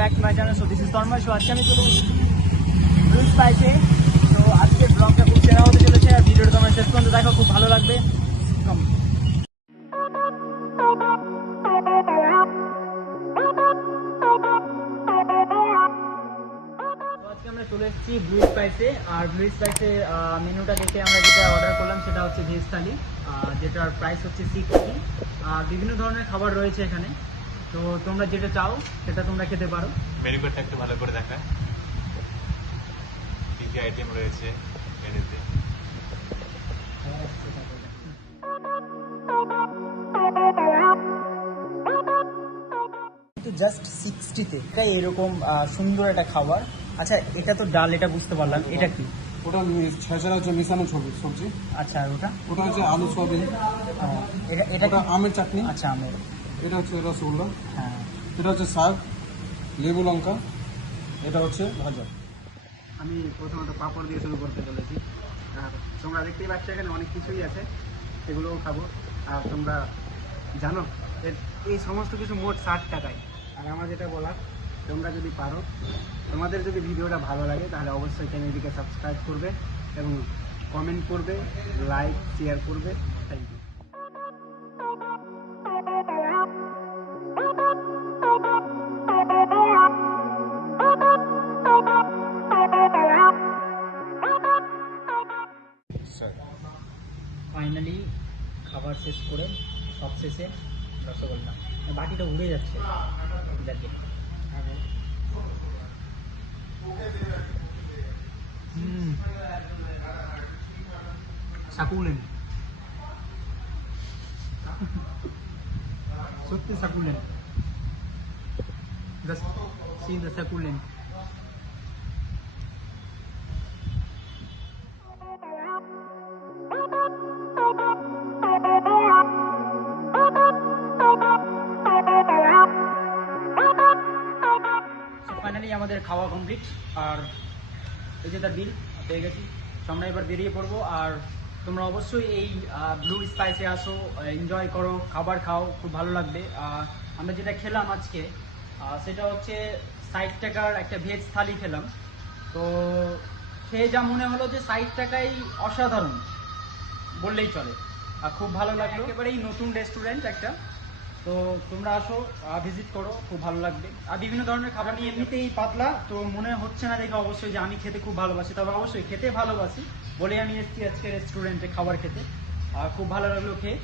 Back to my channel. So this is Tanmoy. So আজকে আমি চলে এসেছি ব্লু স্পাইসে। তো আজকে ব্লগটা খুব সেরা হতে চলেছে, আর ভিডিওটা তোমরা শেষ পর্যন্ত দেখো, খুব ভালো লাগবে। আজকে আমরা চলে এসেছি ব্লু স্পাইসে, আর ব্লু স্পাইসে মেনুটা দেখে আমরা যেটা অর্ডার করলাম সেটা হচ্ছে ভেজ থালি, যেটার প্রাইস হচ্ছে 60। আর বিভিন্ন ধরনের খাবার রয়েছে এখানে, তো তোমরা যেটা চাও সেটা তোমরা খেতে পারো। মেনু কার্ডটা একটু ভালো করে দেখা, কি কি আইটেম রয়েছে মেনুতে। জাস্ট 60-তে তাই এরকম সুন্দর একটা খাবার। আচ্ছা, এটা তো ডাল, এটা বুঝতে পারলাম। এটা কি? ওটা ছেঁচড়া হচ্ছে মিশানো সবজি। আচ্ছা, আর ওটা? ওটা হচ্ছে আলু সয়াবিন। এটা এটা কি? আমের চাটনি। আচ্ছা, আমের। এটা হচ্ছে রসগোল্লা। হ্যাঁ, এটা হচ্ছে শাক, লেবু লঙ্কা। এটা হচ্ছে ভাজা। আমি প্রথমত পাঁপড় দিয়ে শুরু করতে চলেছি। আর তোমরা দেখতেই পাচ্ছ এখানে অনেক কিছুই আছে, সেগুলোও খাবো। আর তোমরা জানো এই সমস্ত কিছু মোট 60 টাকায়। আর আমার যেটা বলার, তোমরা যদি পারো, তোমাদের যদি ভিডিওটা ভালো লাগে তাহলে অবশ্যই চ্যানেলটিকে সাবস্ক্রাইব করবে এবং কমেন্ট করবে, লাইক শেয়ার করবে। Thank you. ফাইনালি খাবার শেষ করে সব শেষে রসগোল্লা, বাকিটা উড়ে যাচ্ছে। দেখে সাকুলেন, সত্যি succulent. Just see the succulent. Finally আমাদের খাওয়া কমপ্লিট, আর এই যে তার বিল পেয়ে গেছি। তো আমরা এবার বেরিয়ে পড়বো। আর তোমরা অবশ্যই এই ব্লু স্পাইসে আসো, এনজয় করো, খাবার খাও, খুব ভালো লাগবে। আমরা যেটা খেলাম আজকে সেটা হচ্ছে 60 টাকার একটা ভেজ থালি খেলাম। তো খেয়ে যা মনে হলো যে 60 টাকায় অসাধারণ বললেই চলে, আর খুব ভালো লাগলো। একেবারেই নতুন রেস্টুরেন্ট একটা, তো তোমরা আসো, ভিজিট করো, খুব ভালো লাগবে। আর বিভিন্ন ধরনের খাবার নিয়ে এমনিতেই পাতলা, তো মনে হচ্ছে না দেখে অবশ্যই যে আমি খেতে খুব ভালোবাসি, তবে অবশ্যই খেতে ভালোবাসি বলে আমি এসেছি আজকে রেস্টুরেন্টে খাবার খেতে। আর খুব ভালো লাগলো খেয়ে।